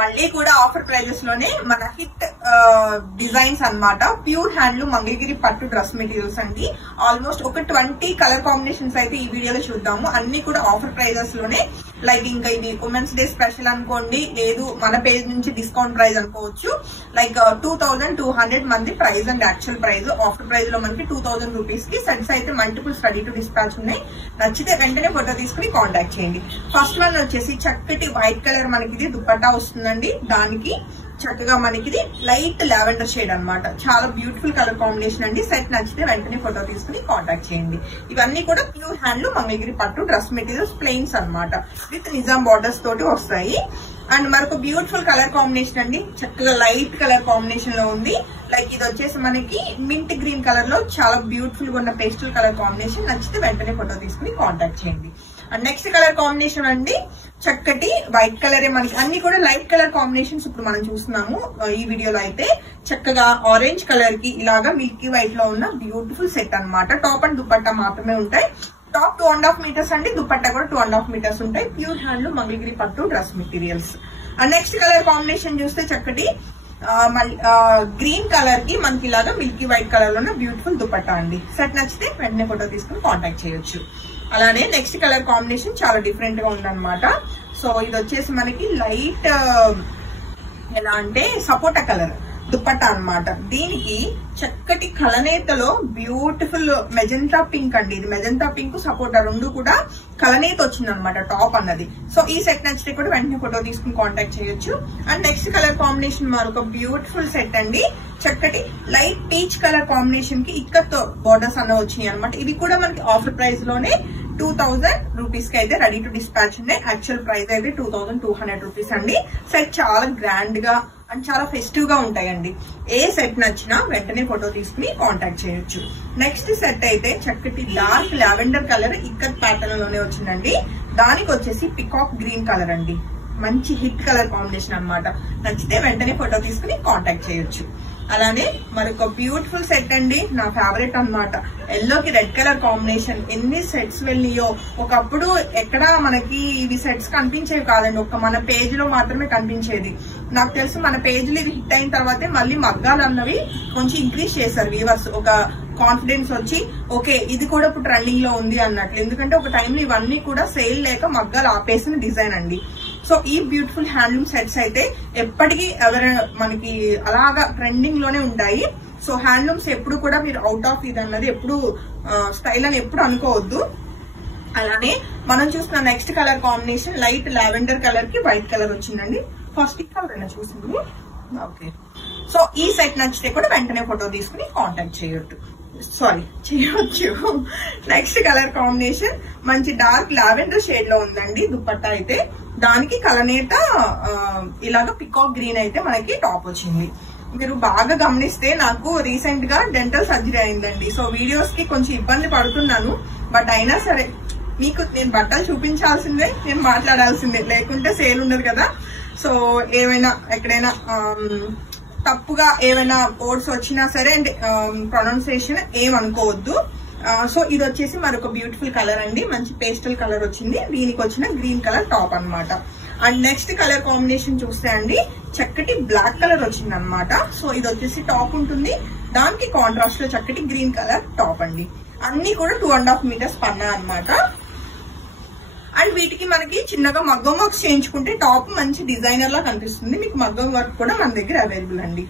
మళ్ళీ కూడా offer prices లోనే మన హిట్ డిజైన్స్ అన్నమాట. ప్యూర్ హ్యాండ్లూమ్ మంగళగిరి పట్టు డ్రెస్ మెటీరియల్స్ అండి. ఆల్మోస్ట్ ఒక 20 కలర్ కాంబినేషన్స్ అయితే ఈ వీడియోలో చూద్దాము. అన్ని కూడా ఆఫర్ ప్రైజెస్ లోనే. లైక్ ఇంకా ఇది ఉమెన్స్ డే స్పెషల్ అనుకోండి, లేదు మన పేజ్ నుంచి డిస్కౌంట్ ప్రైస్ అనుకోవచ్చు. లైక్ 2200 మంది price and actual price. Offer price లో మనకి 2000 రూపీస్ కి సెట్స్ అయితే మల్టిపుల్స్ రెడీ టు డిస్పాచ్ ఉన్నాయి. నచ్చితే వెంటనే ఫోటో తీసుకుని కాంటాక్ట్ చేయండి. ఫస్ట్ వన్ వచ్చేసి చక్కటి వైట్ కలర్ మనకి ఇది దుపట్టా వస్తుందండి. దానికి చక్కగా మనకి ఇది లైట్ లావెండర్ షేడ్ అన్నమాట. చాలా బ్యూటిఫుల్ కలర్ కాంబినేషన్ అండి. సెట్ నచ్చితే వెంటనే ఫోటో తీసుకుని కాంటాక్ట్ చేయండి. ఇవన్నీ కూడా ప్యూర్ హ్యాండ్లూమ్ మంగళగిరి పట్టు డ్రెస్ మెటీరియల్స్ ప్లెయిన్స్ అన్నమాట. విత్ నిజాం బార్డర్స్ తోటి వస్తాయి. అండ్ మరొక బ్యూటిఫుల్ కలర్ కాంబినేషన్ అండి. చక్కగా లైట్ కలర్ కాంబినేషన్ లో ఉంది. లైక్ ఇది వచ్చేసి మనకి మింట్ గ్రీన్ కలర్ లో చాలా బ్యూటిఫుల్ గా ఉన్న పేస్టల్ కలర్ కాంబినేషన్. నచ్చితే వెంటనే ఫోటో తీసుకుని కాంటాక్ట్ చేయండి. అండ్ నెక్స్ట్ కలర్ కాంబినేషన్ అండి చక్కటి వైట్ కలరే. మనకి అన్ని కూడా లైట్ కలర్ కాంబినేషన్స్ ఇప్పుడు మనం చూస్తున్నాము ఈ వీడియోలో. అయితే చక్కగా ఆరెంజ్ కలర్ కి ఇలాగా మిల్కీ వైట్ లో ఉన్న బ్యూటిఫుల్ సెట్ అన్నమాట. టాప్ అండ్ దుపట్టా మాత్రమే ఉంటాయి. టాప్ 2.5 మీటర్స్ అండి, దుపట్టా కూడా 2.5 మీటర్స్ ఉంటాయి. ప్యూర్ హ్యాండ్లూమ్ మంగళగిరి పట్టు dress materials. And next colour combination చూస్తే చక్కటి గ్రీన్ కలర్ కి మనకి ఇలాగా మిల్కీ వైట్ కలర్ లో ఉన్న బ్యూటిఫుల్ దుపట్టా అండి. సెట్ నచ్చితే వెంటనే ఫోటో తీసుకుని కాంటాక్ట్ చేయొచ్చు. అలానే నెక్స్ట్ కలర్ కాంబినేషన్ చాలా డిఫరెంట్ గా ఉందన్నమాట. సో ఇది వచ్చేసి మనకి లైట్ ఎలా అంటే సపోటా కలర్ దుపట్టా అన్నమాట. దీనికి చక్కటి కలనేతలో బ్యూటిఫుల్ మెజెంటా పింక్ అండి. ఇది మెజెంటా పింక్ సపోటా రెండు కూడా కలనేత వచ్చింది అనమాట టాప్ అన్నది. సో ఈ సెట్ నచ్చితే కూడా వెంటనే ఫోటో తీసుకుని కాంటాక్ట్ చేయొచ్చు. అండ్ నెక్స్ట్ కలర్ కాంబినేషన్ మరొక బ్యూటిఫుల్ సెట్ అండి. చక్కటి లైట్ పీచ్ కలర్ కాంబినేషన్ కి ఇక్కత్తో బోర్డర్స్ అన్న వచ్చినాయి అనమాట. ఇవి కూడా మనకి ఆఫర్ ప్రైస్ లోనే 2000 రూపీస్ కి అయితే రెడీ టు డిస్పాచ్ ఉన్నాయి. యాక్చువల్ ప్రైస్ అయితే 2200 రూపీస్ అండి. సెట్ చాలా గ్రాండ్ గా అండ్ చాలా ఫెస్టివ్ గా ఉంటాయండి. ఏ సెట్ నచ్చినా వెంటనే ఫోటో తీసుకుని కాంటాక్ట్ చేయొచ్చు. నెక్స్ట్ సెట్ అయితే చక్కటి dark lavender colour ikat pattern లోనే వచ్చిందండి. దానికి వచ్చేసి పికాక్ గ్రీన్ కలర్ అండి. మంచి హిట్ కలర్ కాంబినేషన్ అన్నమాట. నచ్చితే వెంటనే ఫోటో తీసుకుని కాంటాక్ట్ చేయొచ్చు. అలానే మరొక బ్యూటిఫుల్ సెట్ అండి, నా ఫేవరెట్ అన్నమాట. ఎల్లో కి రెడ్ కలర్ కాంబినేషన్. ఎన్ని సెట్స్ వెళ్ళియో. ఒకప్పుడు ఎక్కడ మనకి ఇవి సెట్స్ కనిపించేవి కాదండి, ఒక్క మన పేజ్ లో మాత్రమే కనిపించేది. నాకు తెలుసు మన పేజ్ లో ఇది హిట్ అయిన తర్వాతే మళ్ళీ మగ్గాలు అన్నవి కొంచెం ఇంక్రీజ్ చేశారు వీవర్స్. ఒక కాన్ఫిడెన్స్ వచ్చి ఓకే ఇది కూడా ఇప్పుడు ట్రెండింగ్ లో ఉంది అన్నట్లు. ఎందుకంటే ఒక టైంలో ఇవన్నీ కూడా సేల్ లేక మగ్గాలు ఆపేసిన డిజైన్ అండి. సో ఈ బ్యూటిఫుల్ హ్యాండ్లూమ్ సెట్స్ అయితే ఎప్పటికీ మనకి అలాగా ట్రెండింగ్ లోనే ఉంటాయి. సో హ్యాండ్లూమ్స్ ఎప్పుడు కూడా మీరు అవుట్ ఆఫ్ ఇది అన్నది ఎప్పుడు స్టైల్ అని ఎప్పుడు అనుకోవద్దు. అలానే మనం చూస్తున్న next colour combination light lavender colour కి వైట్ కలర్ వచ్చిందండి. ఫస్ట్ ఈ కలర్ అయినా చూసింది. ఓకే, సో ఈ సెట్ నచ్చితే కూడా వెంటనే ఫోటో తీసుకుని కాంటాక్ట్ చేయొచ్చు. నెక్స్ట్ కలర్ కాంబినేషన్ మంచి డార్క్ లావెండర్ షేడ్ లో ఉందండి దుపట్టా అయితే. దానికి కలనేత ఇలాగ పికాక్ గ్రీన్ అయితే మనకి టాప్ వచ్చింది. మీరు బాగా గమనిస్తే నాకు రీసెంట్ గా డెంటల్ సర్జరీ అయిందండి. సో వీడియోస్ కి కొంచెం ఇబ్బంది పడుతున్నాను. బట్ అయినా సరే మీకు నేను బట్టలు చూపించాల్సిందే, నేను మాట్లాడాల్సిందే, లేకుంటే సేల్ ఉండదు కదా. సో ఏమైనా ఎక్కడైనా తప్పుగా ఏమైనా వర్డ్స్ వచ్చినా సరే అండ్ ప్రొనౌన్సియేషన్ ఏమనుకోవద్దు. సో ఇది వచ్చేసి మరొక బ్యూటిఫుల్ కలర్ అండి. మంచి పేస్టల్ కలర్ వచ్చింది. దీనికి వచ్చిన గ్రీన్ కలర్ టాప్ అన్నమాట. అండ్ నెక్స్ట్ కలర్ కాంబినేషన్ చూస్తే అండి చక్కటి బ్లాక్ కలర్ వచ్చింది అనమాట. సో ఇది వచ్చేసి టాప్ ఉంటుంది. దానికి కాంట్రాస్ట్ లో చక్కటి గ్రీన్ కలర్ టాప్ అండి. అన్ని కూడా 2.5 మీటర్స్ పన్నా అనమాట. అండ్ వీటికి మనకి చిన్నగా మగ్గం వర్క్ చేయించుకుంటే టాప్ మంచి డిజైనర్ లా కనిపిస్తుంది. మీకు మగ్గం వర్క్ కూడా మన దగ్గర అవైలబుల్ అండి.